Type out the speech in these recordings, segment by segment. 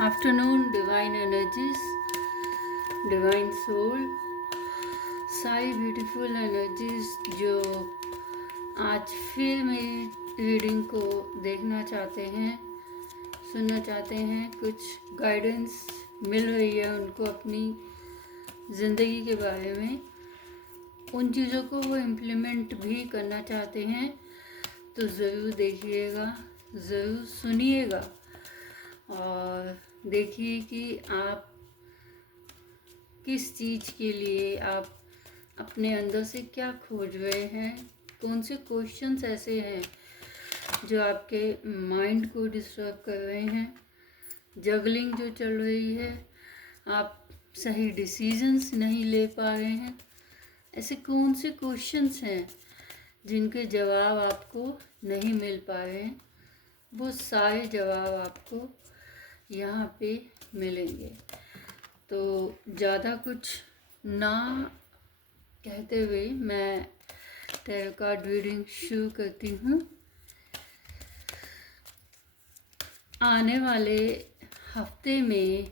Afternoon divine energies, divine soul, सारी beautiful energies जो आज फिर मेरी रीडिंग को देखना चाहते हैं, सुनना चाहते हैं, कुछ गाइडेंस मिल रही है उनको अपनी ज़िंदगी के बारे में, उन चीज़ों को वो इम्प्लीमेंट भी करना चाहते हैं, तो ज़रूर देखिएगा, ज़रूर सुनिएगा और देखिए कि आप किस चीज़ के लिए आप अपने अंदर से क्या खोज रहे हैं, कौन से क्वेश्चंस ऐसे हैं जो आपके माइंड को डिस्टर्ब कर रहे हैं, जगलिंग जो चल रही है, आप सही डिसीजंस नहीं ले पा रहे हैं, ऐसे कौन से क्वेश्चंस हैं जिनके जवाब आपको नहीं मिल पा रहे हैं, वो सारे जवाब आपको यहाँ पे मिलेंगे। तो ज़्यादा कुछ ना कहते हुए मैं टैरो कार्ड रीडिंग शुरू करती हूँ। आने वाले हफ्ते में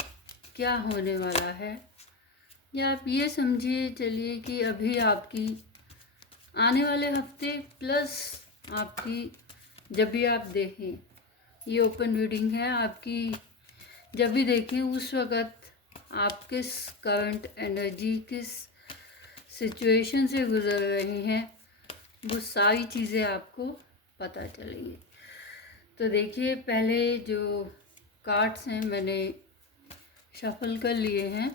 क्या होने वाला है, या आप ये समझिए चलिए कि अभी आपकी आने वाले हफ्ते प्लस आपकी जब भी आप देखें, ये ओपन रीडिंग है आपकी, जब भी देखें उस वक़्त आप किस करंट एनर्जी, किस सिचुएशन से गुज़र रहे हैं, वो सारी चीज़ें आपको पता चलेंगी। तो देखिए, पहले जो कार्ड्स हैं मैंने शफल कर लिए हैं,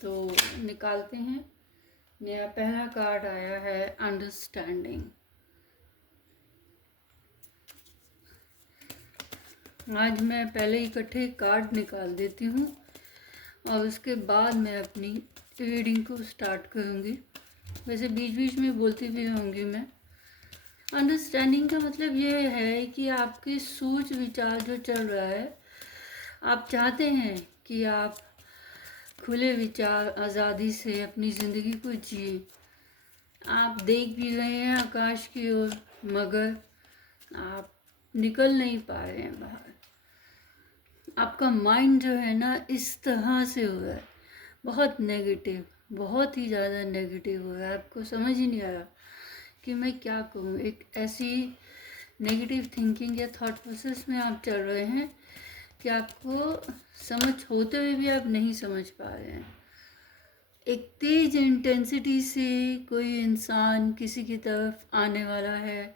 तो निकालते हैं। मेरा पहला कार्ड आया है अंडरस्टैंडिंग। आज मैं पहले इकट्ठे कार्ड निकाल देती हूँ और उसके बाद मैं अपनी रीडिंग को स्टार्ट करूँगी। वैसे बीच बीच में बोलती भी रहूँगी मैं। अंडरस्टैंडिंग का मतलब ये है कि आपकी सोच विचार जो चल रहा है, आप चाहते हैं कि आप खुले विचार आज़ादी से अपनी ज़िंदगी को जिए। आप देख भी रहे हैं आकाश की ओर, मगर आप निकल नहीं पा रहे हैं बाहर। आपका माइंड जो है ना इस तरह से हो रहा है, बहुत नेगेटिव, बहुत ही ज़्यादा नेगेटिव हो रहा है। आपको समझ ही नहीं आ रहा कि मैं क्या करूँ। एक ऐसी नेगेटिव थिंकिंग या थॉट प्रोसेस में आप चल रहे हैं कि आपको समझ होते हुए भी आप नहीं समझ पा रहे हैं। एक तेज इंटेंसिटी से कोई इंसान किसी की तरफ आने वाला है,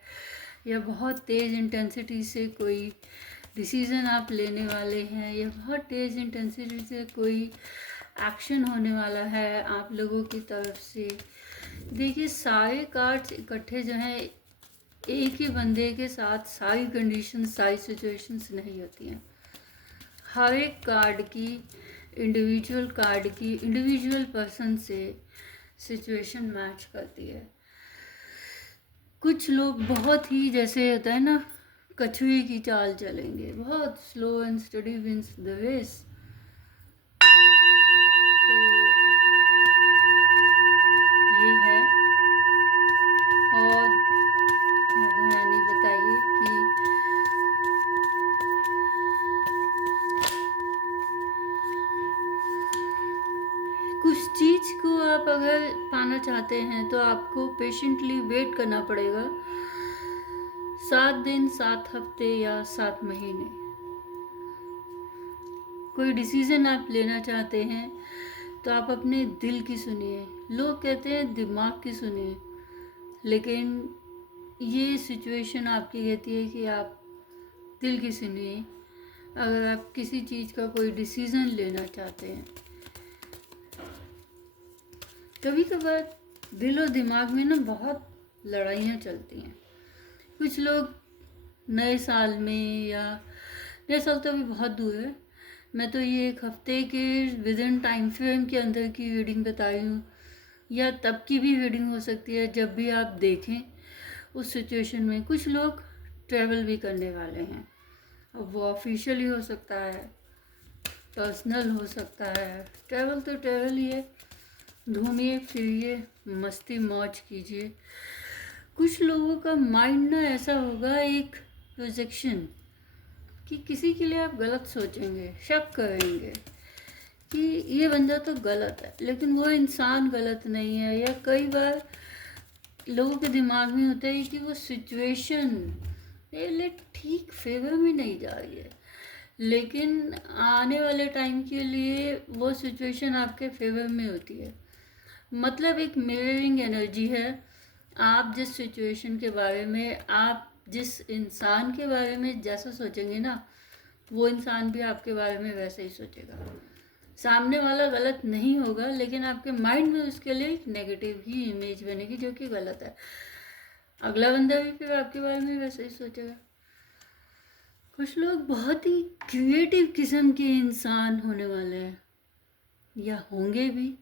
या बहुत तेज इंटेंसिटी से कोई डिसीज़न आप लेने वाले हैं, या बहुत तेज इंटेंसिटी से कोई एक्शन होने वाला है आप लोगों की तरफ से। देखिए, सारे कार्ड्स इकट्ठे जो हैं, एक ही बंदे के साथ सारी कंडीशन, सारी सिचुएशंस नहीं होती हैं। हर एक कार्ड की, इंडिविजुअल कार्ड की, इंडिविजुअल पर्सन से सिचुएशन मैच करती है। कुछ लोग बहुत ही, जैसे होता है ना, कछुए की चाल चलेंगे, बहुत slow and steady wins the race. तो ये है। और राधा रानी बताइए कि कुछ चीज़ को आप अगर पाना चाहते हैं तो आपको पेशेंटली वेट करना पड़ेगा, 7 दिन, 7 हफ्ते या 7 महीने। कोई डिसीज़न आप लेना चाहते हैं तो आप अपने दिल की सुनिए। लोग कहते हैं दिमाग की सुनिए, लेकिन ये सिचुएशन आपकी कहती है कि आप दिल की सुनिए अगर आप किसी चीज़ का कोई डिसीज़न लेना चाहते हैं। कभी कभार दिल और दिमाग में ना बहुत लड़ाइयाँ चलती हैं। कुछ लोग नए साल में, या नए साल तो अभी बहुत दूर है, मैं तो ये 1 हफ्ते के विद इन टाइम फ्रेम के अंदर की रीडिंग बता रही हूँ, या तब की भी रीडिंग हो सकती है जब भी आप देखें उस सिचुएशन में। कुछ लोग ट्रैवल भी करने वाले हैं, अब वो ऑफिशियली हो सकता है, पर्सनल हो सकता है। ट्रैवल तो ट्रैवल ही है, घूमिए फिरिए, मस्ती मौज कीजिए। कुछ लोगों का माइंड ना ऐसा होगा, एक प्रोजेक्शन, कि किसी के लिए आप गलत सोचेंगे, शक करेंगे कि ये बंदा तो गलत है, लेकिन वो इंसान गलत नहीं है। या कई बार लोगों के दिमाग में होता है कि वो सिचुएशन पहले ठीक फेवर में नहीं जा रही है, लेकिन आने वाले टाइम के लिए वो सिचुएशन आपके फेवर में होती है। मतलब एक मिररिंग एनर्जी है। आप जिस सिचुएशन के बारे में, आप जिस इंसान के बारे में जैसा सोचेंगे ना, वो इंसान भी आपके बारे में वैसे ही सोचेगा। सामने वाला गलत नहीं होगा, लेकिन आपके माइंड में उसके लिए एक नेगेटिव ही इमेज बनेगी जो कि गलत है। अगला बंदा भी फिर आपके बारे में वैसे ही सोचेगा। कुछ लोग बहुत ही क्रिएटिव किस्म के इंसान होने वाले हैं, या होंगे भी,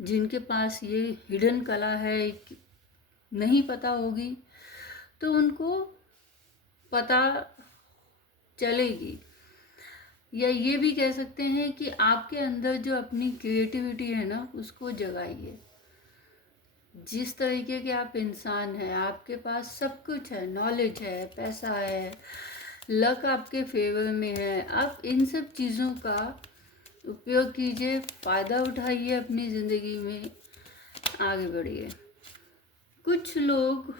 जिनके पास ये हिडन कला है, नहीं पता होगी तो उनको पता चलेगी। या ये भी कह सकते हैं कि आपके अंदर जो अपनी क्रिएटिविटी है ना, उसको जगाइए। जिस तरीके के आप इंसान हैं, आपके पास सब कुछ है, नॉलेज है, पैसा है, लक आपके फेवर में है, आप इन सब चीज़ों का उपयोग कीजिए, फ़ायदा उठाइए, अपनी ज़िंदगी में आगे बढ़िए। कुछ लोग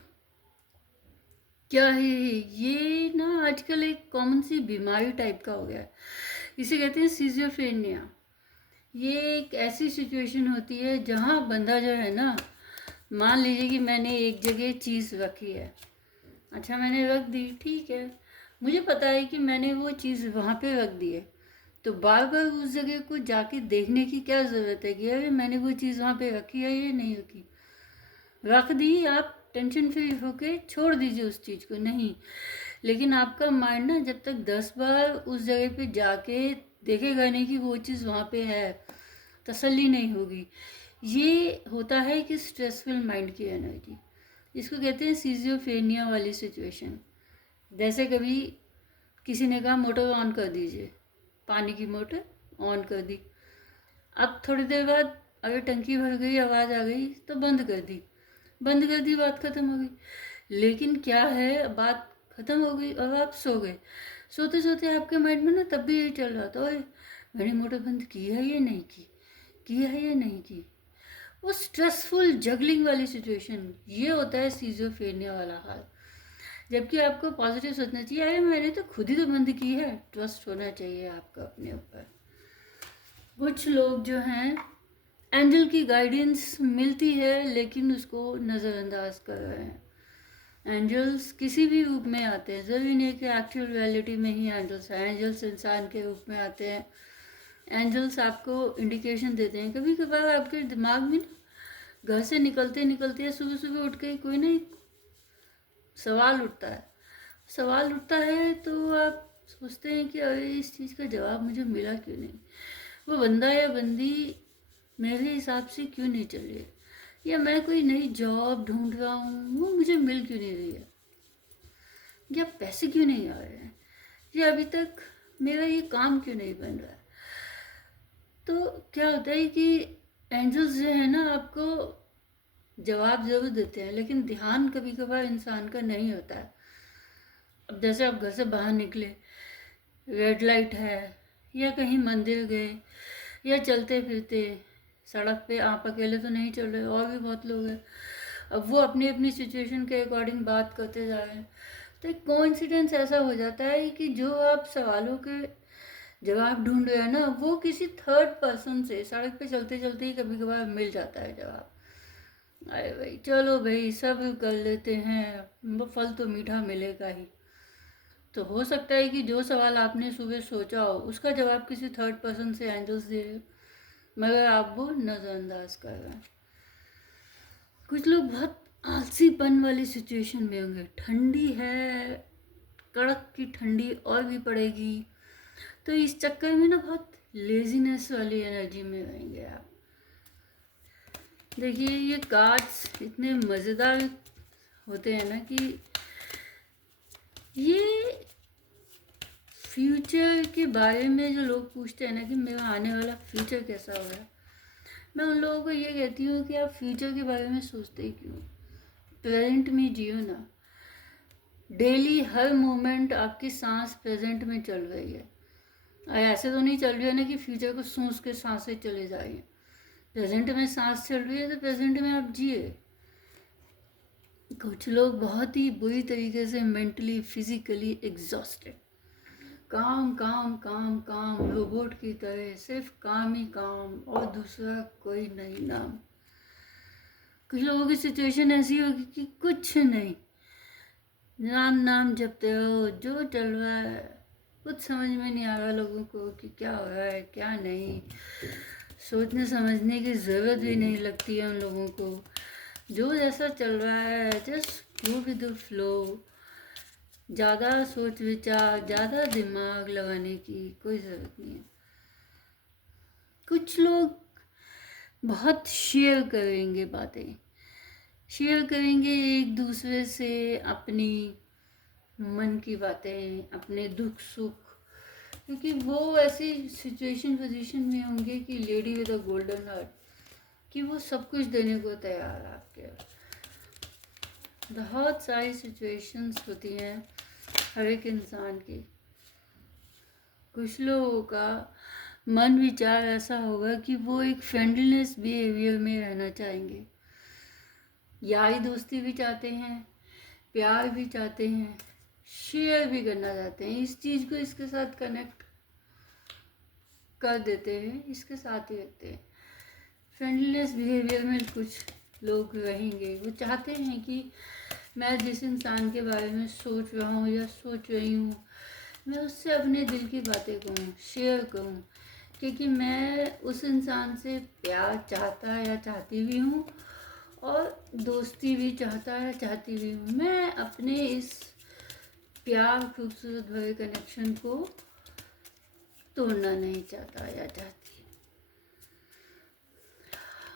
क्या है, ये ना आजकल एक कॉमन सी बीमारी टाइप का हो गया है, इसे कहते हैं सिजोफ्रेनिया। ये एक ऐसी सिचुएशन होती है जहाँ बंदा जो है ना, मान लीजिए कि मैंने एक जगह चीज़ रखी है, अच्छा मैंने रख दी, ठीक है, मुझे पता है कि मैंने वो चीज़ वहाँ पे रख दी है, तो बार बार उस जगह को जाके देखने की क्या ज़रूरत है कि अरे मैंने वो चीज़ वहाँ पे रखी है या नहीं रखी। रख दी, आप टेंशन फ्री होके छोड़ दीजिए उस चीज़ को, नहीं। लेकिन आपका माइंड ना जब तक 10 बार उस जगह पे जाके देखेगा नहीं कि वो चीज़ वहाँ पे है, तसल्ली नहीं होगी। ये होता है कि स्ट्रेसफुल माइंड की एनर्जी, इसको कहते हैं सिजोफ्रेनिया वाली सिचुएशन। जैसे कभी किसी ने कहा मोटर ऑन कर दीजिए, पानी की मोटर ऑन कर दी, अब थोड़ी देर बाद अगर टंकी भर गई, आवाज़ आ गई तो बंद कर दी, बात ख़त्म हो गई। लेकिन क्या है, बात ख़त्म हो गई और आप सो गए। सोते सोते आपके माइंड में ना तब भी यही चल रहा था, ओए मैंने मोटर बंद की है या नहीं की है या नहीं की। वो स्ट्रेसफुल जगलिंग वाली सिचुएशन, ये होता है सिजोफ्रेनिया वाला हाल। जबकि आपको पॉजिटिव सोचना चाहिए, अरे मैंने तो खुद ही तो बंद की है। ट्रस्ट होना चाहिए आपका अपने ऊपर। कुछ लोग जो हैं, एंजल की गाइडेंस मिलती है लेकिन उसको नज़रअंदाज कर रहे हैं। एंजल्स किसी भी रूप में आते हैं, ज़रूरी नहीं कि एक्चुअल रियलिटी में ही एंजल्स हैं। एंजल्स इंसान के रूप में आते हैं। एंजल्स आपको इंडिकेशन देते हैं। कभी कभार आपके दिमाग में ना घर से निकलते निकलते सुबह सुबह उठ के कोई ना एक सवाल उठता है तो आप सोचते हैं कि अरे इस चीज़ का जवाब मुझे मिला क्यों नहीं, वो बंदा या बंदी मेरे हिसाब से क्यों नहीं चल रही है, या मैं कोई नई जॉब ढूंढ रहा हूँ वो मुझे मिल क्यों नहीं रही है, या पैसे क्यों नहीं आ रहे हैं, या अभी तक मेरा ये काम क्यों नहीं बन रहा है। तो क्या होता है कि एंजल्स जो है ना आपको जवाब ज़रूर देते हैं, लेकिन ध्यान कभी कभार इंसान का नहीं होता है। अब जैसे आप घर से बाहर निकले, रेड लाइट है, या कहीं मंदिर गए, या चलते फिरते सड़क पे, आप अकेले तो नहीं चल रहे, और भी बहुत लोग हैं, अब वो अपनी अपनी सिचुएशन के अकॉर्डिंग बात करते जा रहे हैं, तो एक कोइंसिडेंस ऐसा हो जाता है कि जो आप सवालों के जवाब ढूंढ रहे हैं ना, वो किसी थर्ड पर्सन से सड़क पे चलते चलते ही कभी कभार मिल जाता है जवाब। अरे भाई चलो भाई, सब कर लेते हैं, फल तो मीठा मिलेगा ही। तो हो सकता है कि जो सवाल आपने सुबह सोचा हो उसका जवाब किसी थर्ड पर्सन से एंजल्स दे रहे हो, मगर आप वो नज़रअंदाज कर रहे हैं। कुछ लोग बहुत आलसीपन वाली सिचुएशन में होंगे, ठंडी है, कड़क की ठंडी और भी पड़ेगी, तो इस चक्कर में ना बहुत लेजीनेस वाली एनर्जी में रहेंगे आप। देखिए ये कार्ड्स इतने मज़ेदार होते हैं ना कि ये फ्यूचर के बारे में जो लोग पूछते हैं ना कि मेरा आने वाला फ्यूचर कैसा होगा, मैं उन लोगों को ये कहती हूँ कि आप फ्यूचर के बारे में सोचते ही क्यों, प्रेजेंट में जियो ना। डेली हर मोमेंट आपकी सांस प्रेजेंट में चल रही है। ऐसे तो नहीं चल रही है ना कि फ्यूचर को सोच के सांसें चले जाएंगे। प्रेजेंट में सांस चल रही है तो प्रेजेंट में आप जिए। कुछ लोग बहुत ही बुरी तरीके से मेंटली फिजिकली एग्जॉस्टेड, काम काम काम काम, रोबोट की तरह सिर्फ काम ही काम और दूसरा कोई नहीं नाम। कुछ लोगों की सिचुएशन ऐसी होगी कि कुछ नहीं, नाम नाम जपते रहो, जो चल रहा है कुछ समझ में नहीं आ रहा लोगों को कि क्या हो रहा है क्या नहीं। सोचने समझने की ज़रूरत भी नहीं लगती है उन लोगों को। जो जैसा चल रहा है just go with the flow. ज़्यादा सोच विचार, ज़्यादा दिमाग लगाने की कोई ज़रूरत नहीं है। कुछ लोग बहुत शेयर करेंगे, बातें शेयर करेंगे एक दूसरे से, अपनी मन की बातें, अपने दुख सुख, क्योंकि वो ऐसी सिचुएशन पोजीशन में होंगे कि lady with a golden heart, कि वो सब कुछ देने को तैयार है आपके। बहुत सारी सिचुएशंस होती हैं हर एक इंसान की। कुछ लोगों का मन विचार ऐसा होगा कि वो एक फ्रेंडलीनेस बिहेवियर में रहना चाहेंगे, यारी दोस्ती भी चाहते हैं, प्यार भी चाहते हैं, शेयर भी करना चाहते हैं। इस चीज़ को इसके साथ कनेक्ट कर देते हैं, इसके साथ ही रखते हैं। फ्रेंडलीनेस बिहेवियर में कुछ लोग रहेंगे, वो चाहते हैं कि मैं जिस इंसान के बारे में सोच रहा हूँ या सोच रही हूँ, मैं उससे अपने दिल की बातें कहूँ, शेयर करूँ, क्योंकि मैं उस इंसान से प्यार चाहता या चाहती भी हूँ और दोस्ती भी चाहता या चाहती भी हूँ। मैं अपने इस प्यार खूबसूरत भरे कनेक्शन को तोड़ना नहीं चाहता या चाहती।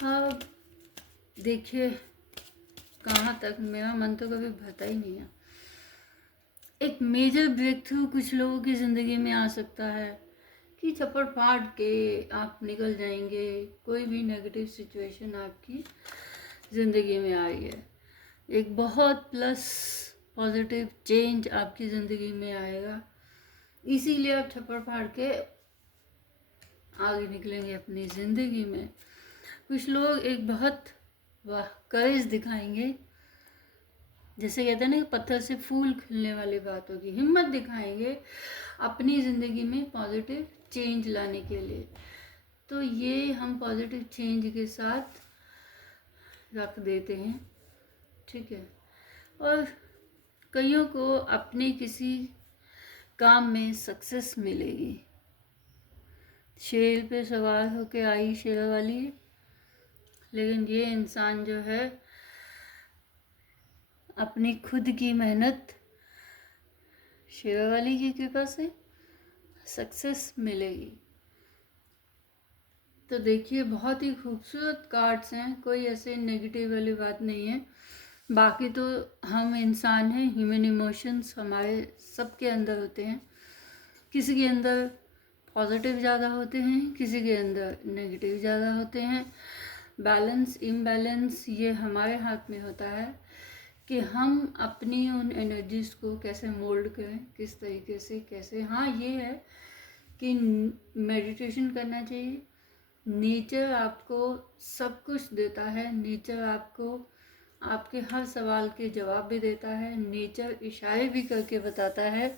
अब देखिए कहाँ तक मेरा मन तो कभी भरता ही नहीं है। एक मेजर ब्रेक थ्रू कुछ लोगों की ज़िंदगी में आ सकता है कि चप्पड़ फाड़ के आप निकल जाएंगे। कोई भी नेगेटिव सिचुएशन आपकी ज़िंदगी में आई है, एक बहुत प्लस पॉजिटिव चेंज आपकी ज़िंदगी में आएगा, इसीलिए आप चप्पड़ फाड़ के आगे निकलेंगे अपनी ज़िंदगी में। कुछ लोग एक बहुत करेज दिखाएंगे, जैसे कहते हैं ना कि पत्थर से फूल खिलने वाली बात होगी, हिम्मत दिखाएंगे अपनी ज़िंदगी में पॉजिटिव चेंज लाने के लिए। तो ये हम पॉजिटिव चेंज के साथ रख देते हैं, ठीक है। और कईयों को अपने किसी काम में सक्सेस मिलेगी। शेर पे सवार होके आई शेर वाली, लेकिन ये इंसान जो है अपनी खुद की मेहनत, शेर वाली की कृपा से सक्सेस मिलेगी। तो देखिए बहुत ही खूबसूरत कार्ड्स हैं, कोई ऐसे नेगेटिव वाली बात नहीं है। बाकी तो हम इंसान हैं, ह्यूमन इमोशंस हमारे सबके अंदर होते हैं। किसी के अंदर पॉजिटिव ज़्यादा होते हैं, किसी के अंदर नेगेटिव ज़्यादा होते हैं। बैलेंस इम्बैलेंस ये हमारे हाथ में होता है कि हम अपनी उन एनर्जीज़ को कैसे मोल्ड करें, किस तरीके से कैसे। हाँ ये है कि मेडिटेशन करना चाहिए। नेचर आपको सब कुछ देता है, नेचर आपको आपके हर सवाल के जवाब भी देता है। नेचर इशारे भी करके बताता है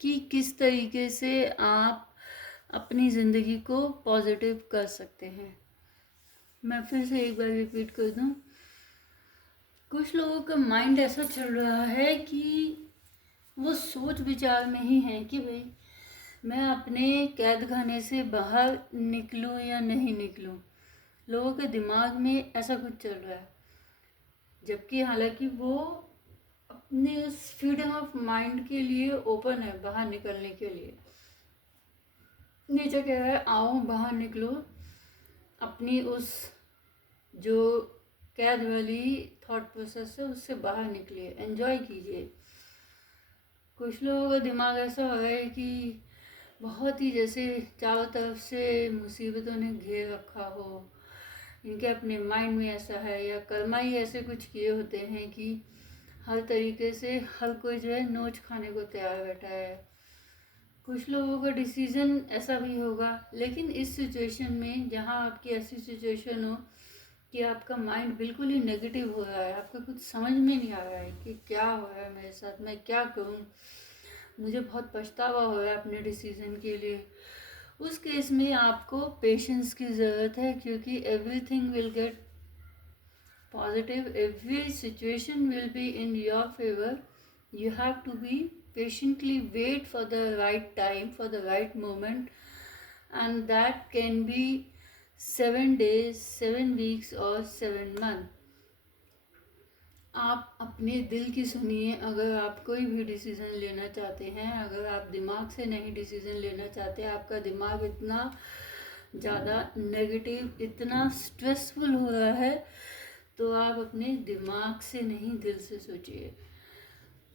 कि किस तरीके से आप अपनी ज़िंदगी को पॉजिटिव कर सकते हैं। मैं फिर से एक बार रिपीट कर दूं, कुछ लोगों का माइंड ऐसा चल रहा है कि वो सोच विचार में ही है कि भाई मैं अपने कैद खाने से बाहर निकलूं या नहीं निकलूं। लोगों के दिमाग में ऐसा कुछ चल रहा है, जबकि हालांकि वो अपने उस फ्रीडम ऑफ माइंड के लिए ओपन है, बाहर निकलने के लिए। नीचे कह रहा है आओ बाहर निकलो, अपनी उस जो कैद वाली थॉट प्रोसेस है उससे बाहर निकलिए, एंजॉय कीजिए। कुछ लोगों का दिमाग ऐसा हो रहा है कि बहुत ही जैसे चारों तरफ से मुसीबतों ने घेर रखा हो, इनके अपने माइंड में ऐसा है, या कर्मा ही ऐसे कुछ किए होते हैं कि हर तरीके से हर कोई जो है नोच खाने को तैयार बैठा है। कुछ लोगों का डिसीज़न ऐसा भी होगा, लेकिन इस सिचुएशन में जहाँ आपकी ऐसी सिचुएशन हो कि आपका माइंड बिल्कुल ही नेगेटिव हो रहा है, आपको कुछ समझ में नहीं आ रहा है कि क्या हो रहा है मेरे साथ, मैं क्या करूं, मुझे बहुत पछतावा हो रहा है अपने डिसीज़न के लिए, उस केस में आपको पेशेंस की ज़रूरत है, क्योंकि everything will get positive, every situation will be in your favour. You have to be patiently wait for the right time, for the right moment, and that can be 7 days, 7 weeks or 7 months. आप अपने दिल की सुनिए। अगर आप कोई भी decision लेना चाहते हैं, अगर आप दिमाग से नहीं डिसीज़न लेना चाहते, आपका दिमाग इतना ज़्यादा नेगेटिव, इतना स्ट्रेसफुल हो रहा है, तो आप अपने दिमाग से नहीं दिल से सोचिए,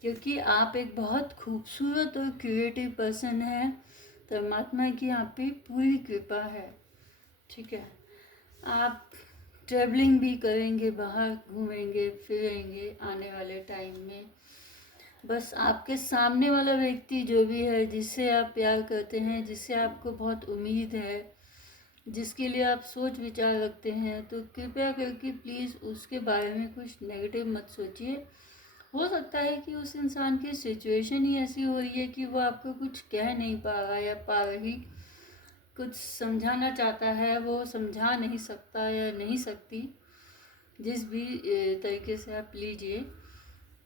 क्योंकि आप एक बहुत खूबसूरत और क्रिएटिव पर्सन हैं। परमात्मा की आप पे पूरी कृपा है, ठीक है। आप ट्रैवलिंग भी करेंगे, बाहर घूमेंगे फिरेंगे आने वाले टाइम में। बस आपके सामने वाला व्यक्ति जो भी है, जिससे आप प्यार करते हैं, जिससे आपको बहुत उम्मीद है, जिसके लिए आप सोच विचार रखते हैं, तो कृपया करके प्लीज़ उसके बारे में कुछ नेगेटिव मत सोचिए। हो सकता है कि उस इंसान की सिचुएशन ही ऐसी हो रही है कि वो आपको कुछ कह नहीं पा रहा या पा रही, कुछ समझाना चाहता है, वो समझा नहीं सकता या नहीं सकती, जिस भी तरीके से आप लीजिए।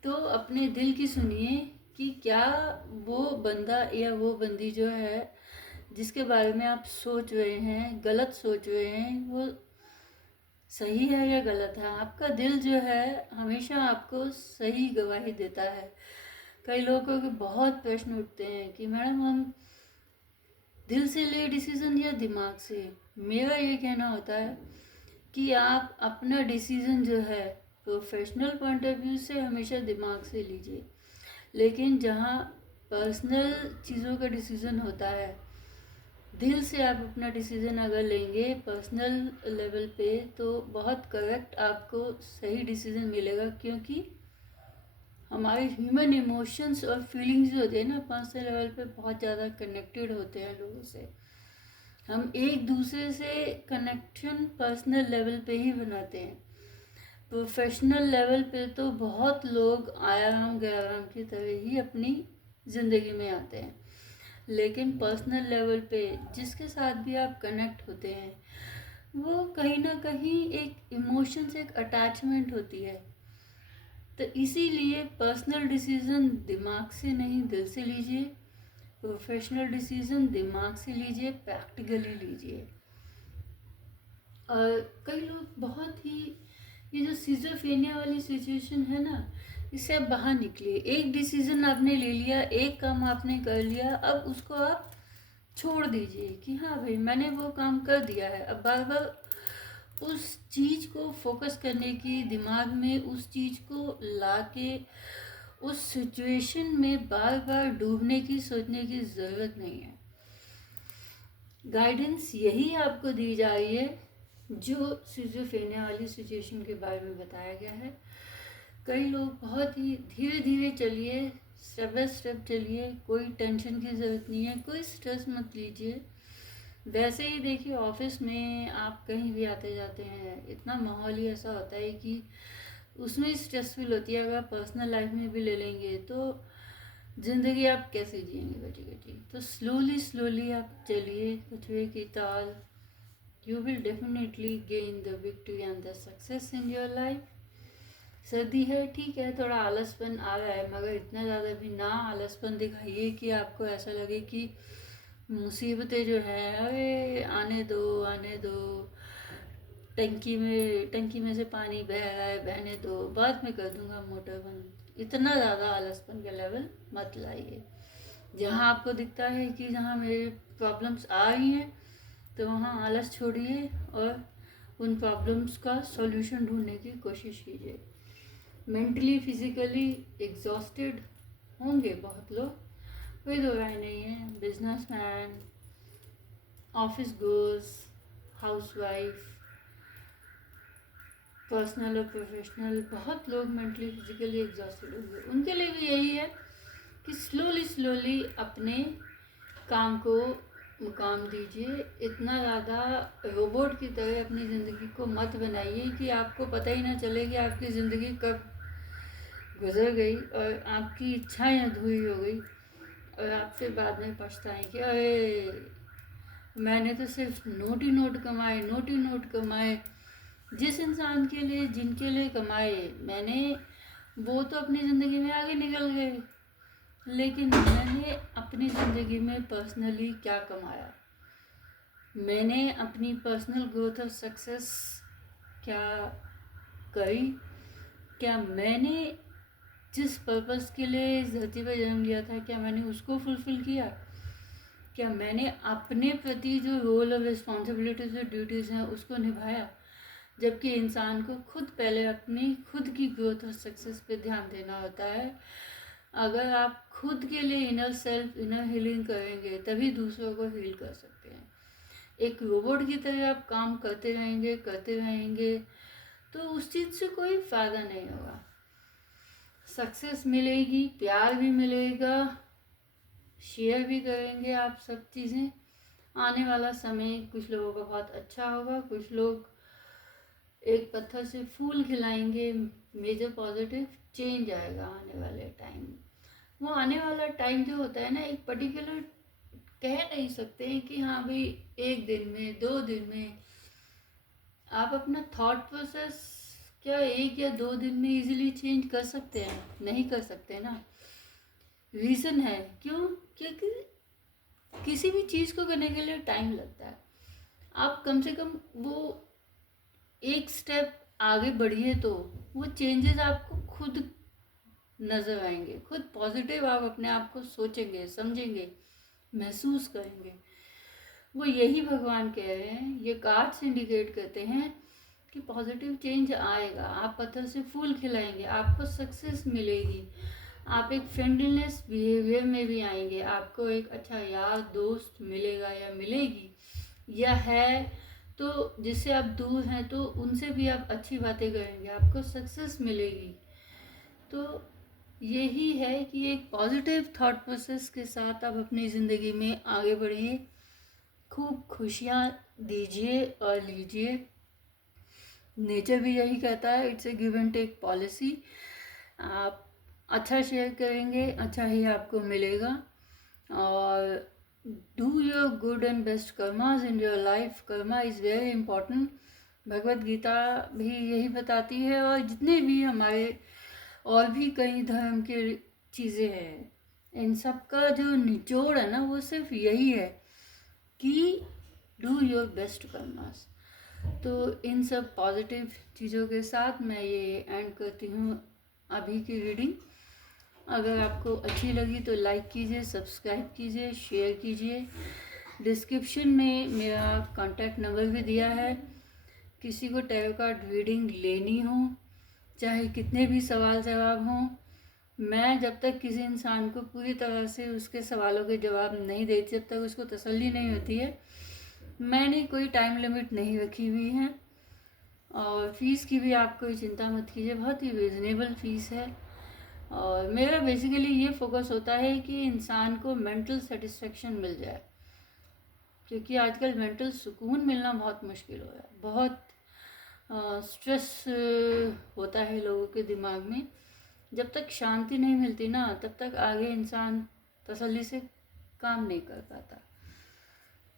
तो अपने दिल की सुनिए कि क्या वो बंदा या वो बंदी जो है, जिसके बारे में आप सोच रहे हैं, गलत सोच रहे हैं, वो सही है या गलत है। आपका दिल जो है हमेशा आपको सही गवाही देता है। कई लोगों के बहुत प्रश्न उठते हैं कि मैडम हम दिल से ले डिसीज़न या दिमाग से। मेरा ये कहना होता है कि आप अपना डिसीज़न जो है प्रोफेशनल पॉइंट ऑफ व्यू से हमेशा दिमाग से लीजिए, लेकिन जहाँ पर्सनल चीज़ों का डिसीज़न होता है, दिल से आप अपना डिसीज़न अगर लेंगे पर्सनल लेवल पे, तो बहुत करेक्ट आपको सही डिसीज़न मिलेगा, क्योंकि हमारे ह्यूमन इमोशंस और फीलिंग्स जो होते हैं ना, पर्सनल लेवल पे बहुत ज़्यादा कनेक्टेड होते हैं लोगों से। हम एक दूसरे से कनेक्शन पर्सनल लेवल पे ही बनाते हैं। प्रोफेशनल लेवल पे तो बहुत लोग आयाम गयाराम की तरह ही अपनी ज़िंदगी में आते हैं, लेकिन पर्सनल लेवल पे जिसके साथ भी आप कनेक्ट होते हैं, वो कहीं ना कहीं एक इमोशन से एक अटैचमेंट होती है। तो इसीलिए पर्सनल डिसीज़न दिमाग से नहीं दिल से लीजिए, प्रोफेशनल डिसीज़न दिमाग से लीजिए, प्रैक्टिकली लीजिए। और कई लोग बहुत ही, ये जो सिजोफ्रेनिया वाली सिचुएशन है ना, इससे आप बाहर निकलिए। एक डिसीज़न आपने ले लिया, एक काम आपने कर लिया, अब उसको आप छोड़ दीजिए कि हाँ भाई मैंने वो काम कर दिया है। अब बार बार उस चीज़ को फोकस करने की, दिमाग में उस चीज़ को लाके उस सिचुएशन में बार बार डूबने की, सोचने की ज़रूरत नहीं है। गाइडेंस यही आपको दी जा रही है जो सिजोफ्रेनिया वाली सिचुएशन के बारे में बताया गया है। कई लोग बहुत ही धीरे धीरे चलिए, स्टेप बाय स्टेप चलिए, कोई टेंशन की ज़रूरत नहीं है, कोई स्ट्रेस मत लीजिए। वैसे ही देखिए ऑफिस में आप कहीं भी आते जाते हैं, इतना माहौल ही ऐसा होता है कि उसमें स्ट्रेसफुल होती है। अगर पर्सनल लाइफ में भी ले लेंगे तो ज़िंदगी आप कैसे जिएंगे बैठी बैठी। तो स्लोली स्लोली आप चलिए, कछुए की ताल। You will definitely gain the victory and the success in your life. सर्दी है, ठीक है, थोड़ा आलसपन आ रहा है, मगर इतना ज़्यादा भी ना आलसपन दिखाइए कि आपको ऐसा लगे कि मुसीबतें जो हैं, अरे आने दो आने दो, टंकी में से पानी बह रहा है, बहने दो, बाद में कर दूंगा मोटर बंद। इतना ज़्यादा आलसपन का लेवल मत लाइए। जहाँ आपको दिखता है कि जहाँ मेरे प्रॉब्लम्स आ रही हैं, तो वहाँ आलस छोड़िए और उन प्रॉब्लम्स का सॉल्यूशन ढूंढने की कोशिश कीजिए। मेंटली फिजिकली एग्जॉस्टेड होंगे बहुत लोग, कोई दो राय नहीं है। Businessman, office gorge, housewife, personal और प्रोफेशनल, बहुत लोग मेंटली फिजिकली एग्जॉस्टेड होंगे, उनके लिए भी यही है कि स्लोली अपने काम को मुकाम दीजिए। इतना ज़्यादा रोबोट की तरह अपनी ज़िंदगी को मत बनाइए कि आपको पता ही ना चले कि आपकी ज़िंदगी कब गुजर गई और आपकी इच्छाएं अधूरी हो गई और आप फिर बाद में पछताएं कि अरे मैंने तो सिर्फ नोट ही नोट कमाए। जिस इंसान के लिए, जिनके लिए कमाए मैंने, वो तो अपनी ज़िंदगी में आगे निकल गए, लेकिन मैंने अपनी ज़िंदगी में पर्सनली क्या कमाया, मैंने अपनी पर्सनल ग्रोथ और सक्सेस क्या करी, क्या मैंने जिस पर्पस के लिए इस धरती पर जन्म लिया था क्या मैंने उसको फुलफ़िल किया, क्या मैंने अपने प्रति जो रोल और रिस्पॉन्सिबिलिटीज़ और ड्यूटीज़ हैं उसको निभाया। जबकि इंसान को खुद पहले अपनी खुद की ग्रोथ और सक्सेस पे ध्यान देना होता है। अगर आप खुद के लिए इनर सेल्फ, इनर हीलिंग करेंगे तभी दूसरों को हील कर सकते हैं। एक रोबोट की तरह आप काम करते रहेंगे तो उस चीज़ से कोई फ़ायदा नहीं होगा। सक्सेस मिलेगी, प्यार भी मिलेगा, शेयर भी करेंगे आप सब चीज़ें। आने वाला समय कुछ लोगों का बहुत अच्छा होगा, कुछ लोग एक पत्थर से फूल खिलाएंगे। मेजर पॉजिटिव चेंज आएगा आने वाले टाइम। वो आने वाला टाइम जो होता है ना, एक पर्टिकुलर कह नहीं सकते हैं कि हाँ भाई 1 दिन में 2 दिन में। आप अपना थॉट प्रोसेस क्या 1 या 2 दिन में इजीली चेंज कर सकते हैं? नहीं कर सकते ना। रीज़न है क्यों? क्योंकि किसी भी चीज़ को करने के लिए टाइम लगता है। आप कम से कम वो एक स्टेप आगे बढ़िए तो वो चेंजेस आपको खुद नज़र आएंगे, खुद पॉजिटिव आप अपने आप को सोचेंगे, समझेंगे, महसूस करेंगे। वो यही भगवान कह रहे हैं, ये कार्ड्स इंडिकेट करते हैं कि पॉजिटिव चेंज आएगा। आप पत्थर से फूल खिलाएंगे, आपको सक्सेस मिलेगी, आप एक फ्रेंडलीनेस बिहेवियर में भी आएंगे, आपको एक अच्छा यार दोस्त मिलेगा या मिलेगी या है तो जिससे आप दूर हैं तो उनसे भी आप अच्छी बातें करेंगे, आपको सक्सेस मिलेगी। तो यही है कि एक पॉजिटिव थॉट प्रोसेस के साथ आप अपनी ज़िंदगी में आगे बढ़िए, खूब खुशियाँ दीजिए और लीजिए। नेचर भी यही कहता है, it's a give and take policy. आप अच्छा शेयर करेंगे, अच्छा ही आपको मिलेगा। और do your good and best karmas in your life. Karma is very important. Bhagavad Gita भी यही बताती है और जितने भी हमारे और भी कई धर्म के चीज़ें हैं, इन सब का जो निचोड़ है ना वो सिर्फ यही है कि डू योर बेस्ट कर्मास। तो इन सब पॉजिटिव चीज़ों के साथ मैं ये एंड करती हूँ अभी की रीडिंग। अगर आपको अच्छी लगी तो लाइक कीजिए, सब्सक्राइब कीजिए, शेयर कीजिए। डिस्क्रिप्शन में मेरा कॉन्टैक्ट नंबर भी दिया है। किसी को टैरो कार्ड रीडिंग लेनी हो, चाहे कितने भी सवाल जवाब हों, मैं जब तक किसी इंसान को पूरी तरह से उसके सवालों के जवाब नहीं देती, जब तक उसको तसल्ली नहीं होती है, मैंने कोई टाइम लिमिट नहीं रखी हुई है। और फ़ीस की भी आप कोई चिंता मत कीजिए, बहुत ही रीज़नेबल फ़ीस है। और मेरा बेसिकली ये फोकस होता है कि इंसान को मेंटल सेटिस्फेक्शन मिल जाए, क्योंकि आजकल मेंटल सुकून मिलना बहुत मुश्किल हो रहा है। बहुत स्ट्रेस होता है लोगों के दिमाग में। जब तक शांति नहीं मिलती ना, तब तक आगे इंसान तसल्ली से काम नहीं कर पाता।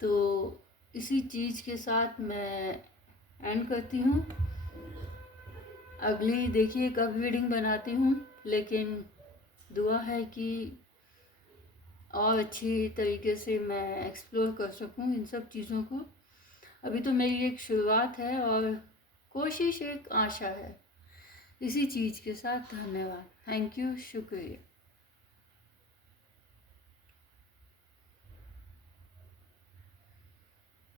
तो इसी चीज़ के साथ मैं एंड करती हूँ। अगली देखिए कब रीडिंग बनाती हूँ, लेकिन दुआ है कि और अच्छी तरीके से मैं एक्सप्लोर कर सकूँ इन सब चीज़ों को। अभी तो मेरी एक शुरुआत है और कोशिश, एक आशा है। इसी चीज़ के साथ धन्यवाद, थैंक यू, शुक्रिया।